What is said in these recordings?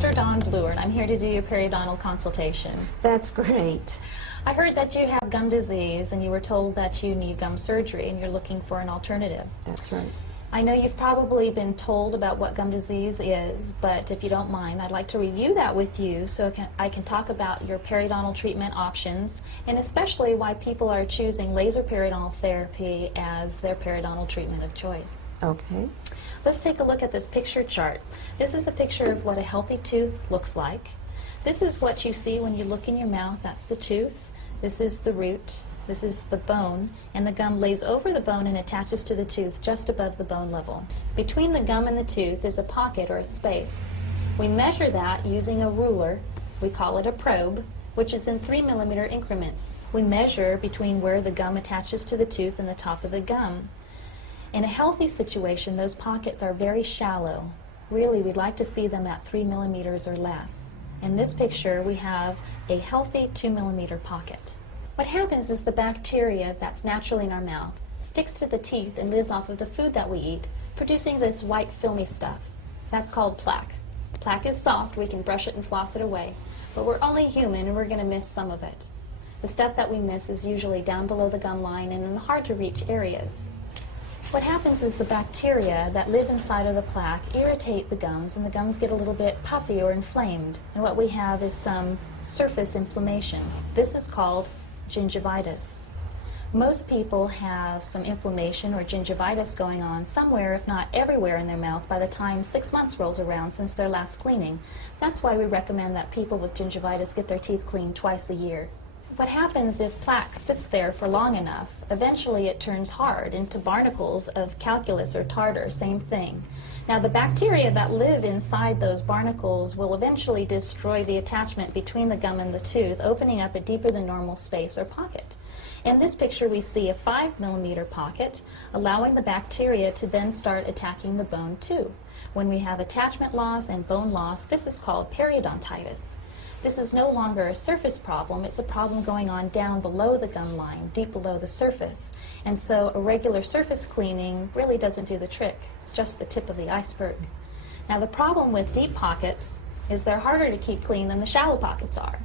Dr. Dawn Bluer, and I'm here to do your periodontal consultation. That's great. I heard that you have gum disease and you were told that you need gum surgery and you're looking for an alternative. That's right. I know you've probably been told about what gum disease is, but if you don't mind, I'd like to review that with you so I can talk about your periodontal treatment options and especially why people are choosing laser periodontal therapy as their periodontal treatment of choice. Okay. Let's take a look at this picture chart. This is a picture of what a healthy tooth looks like. This is what you see when you look in your mouth. That's the tooth. This is the root. This is the bone, and the gum lays over the bone and attaches to the tooth just above the bone level. Between the gum and the tooth is a pocket or a space. We measure that using a ruler. We call it a probe, which is in 3-millimeter increments. We measure between where the gum attaches to the tooth and the top of the gum. In a healthy situation, those pockets are very shallow. Really, we'd like to see them at 3 millimeters or less. In this picture, we have a healthy 2-millimeter pocket. What happens is the bacteria that's naturally in our mouth sticks to the teeth and lives off of the food that we eat, producing this white filmy stuff. That's called plaque. Plaque is soft, we can brush it and floss it away, but we're only human and we're going to miss some of it. The stuff that we miss is usually down below the gum line and in hard to reach areas. What happens is the bacteria that live inside of the plaque irritate the gums and the gums get a little bit puffy or inflamed, and what we have is some surface inflammation. This is called gingivitis. Most people have some inflammation or gingivitis going on somewhere, if not everywhere, in their mouth by the time 6 months rolls around since their last cleaning. That's why we recommend that people with gingivitis get their teeth cleaned twice a year. What happens if plaque sits there for long enough, eventually it turns hard into barnacles of calculus or tartar, same thing. Now the bacteria that live inside those barnacles will eventually destroy the attachment between the gum and the tooth, opening up a deeper than normal space or pocket. In this picture we see a 5-millimeter pocket, allowing the bacteria to then start attacking the bone too. When we have attachment loss and bone loss, this is called periodontitis. This is no longer a surface problem, it's a problem going on down below the gum line, deep below the surface. And so a regular surface cleaning really doesn't do the trick. It's just the tip of the iceberg. Now the problem with deep pockets is they're harder to keep clean than the shallow pockets are.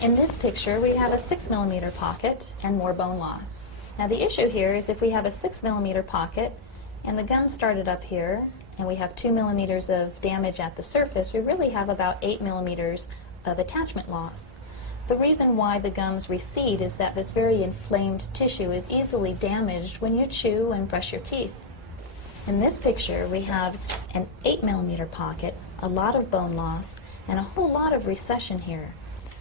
In this picture we have a 6-millimeter pocket and more bone loss. Now the issue here is if we have a 6-millimeter pocket and the gum started up here, and we have 2 millimeters of damage at the surface, we really have about 8 millimeters of attachment loss. The reason why the gums recede is that this very inflamed tissue is easily damaged when you chew and brush your teeth. In this picture, we have an 8-millimeter pocket, a lot of bone loss, and a whole lot of recession here.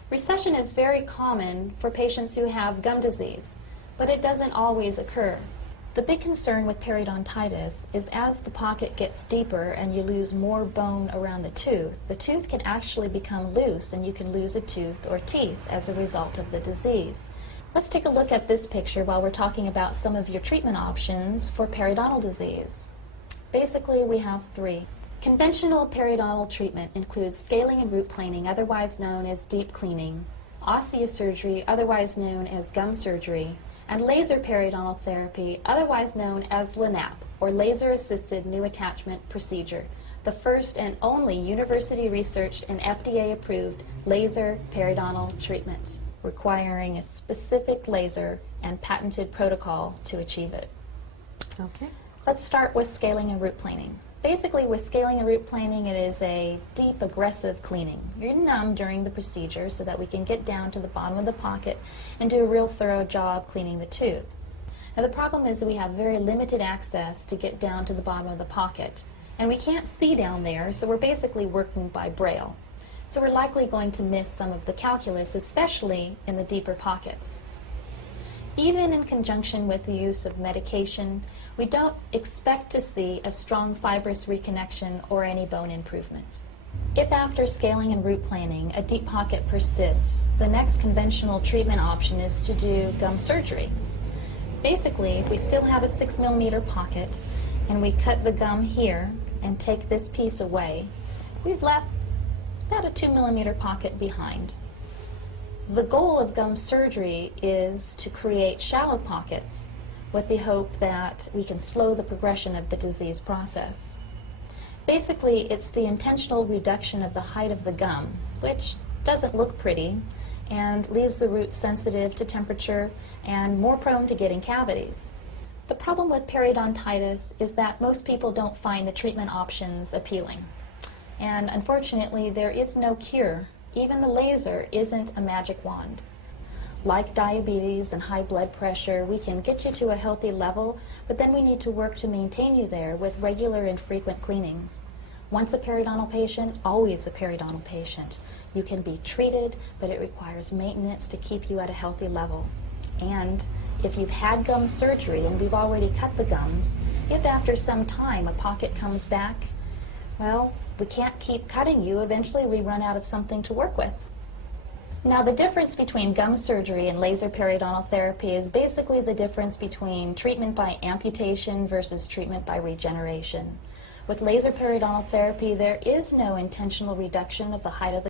Recession is very common for patients who have gum disease, but it doesn't always occur. The big concern with periodontitis is as the pocket gets deeper and you lose more bone around the tooth can actually become loose and you can lose a tooth or teeth as a result of the disease. Let's take a look at this picture while we're talking about some of your treatment options for periodontal disease. Basically, we have 3. Conventional periodontal treatment includes scaling and root planing, otherwise known as deep cleaning, osseosurgery, otherwise known as gum surgery, and laser periodontal therapy, otherwise known as LANAP, or Laser-Assisted New Attachment Procedure, the first and only university-researched and FDA-approved laser periodontal treatment, requiring a specific laser and patented protocol to achieve it. Okay. Let's start with scaling and root planing. Basically, with scaling and root planing, it is a deep, aggressive cleaning. You're numb during the procedure so that we can get down to the bottom of the pocket and do a real thorough job cleaning the tooth. Now, the problem is that we have very limited access to get down to the bottom of the pocket, and we can't see down there, so we're basically working by braille. So we're likely going to miss some of the calculus, especially in the deeper pockets. Even in conjunction with the use of medication, we don't expect to see a strong fibrous reconnection or any bone improvement. If after scaling and root planing a deep pocket persists, the next conventional treatment option is to do gum surgery. Basically, if we still have a 6-millimeter pocket and we cut the gum here and take this piece away, we've left about a 2-millimeter pocket behind. The goal of gum surgery is to create shallow pockets with the hope that we can slow the progression of the disease process. Basically, it's the intentional reduction of the height of the gum, which doesn't look pretty and leaves the root sensitive to temperature and more prone to getting cavities. The problem with periodontitis is that most people don't find the treatment options appealing. And unfortunately, there is no cure. Even the laser isn't a magic wand. Like diabetes and high blood pressure, we can get you to a healthy level, but then we need to work to maintain you there with regular and frequent cleanings. Once a periodontal patient, always a periodontal patient. You can be treated, but it requires maintenance to keep you at a healthy level. And if you've had gum surgery and we've already cut the gums, if after some time a pocket comes back, well, we can't keep cutting you. Eventually we run out of something to work with. Now, the difference between gum surgery and laser periodontal therapy is basically the difference between treatment by amputation versus treatment by regeneration. With laser periodontal therapy, there is no intentional reduction of the height of the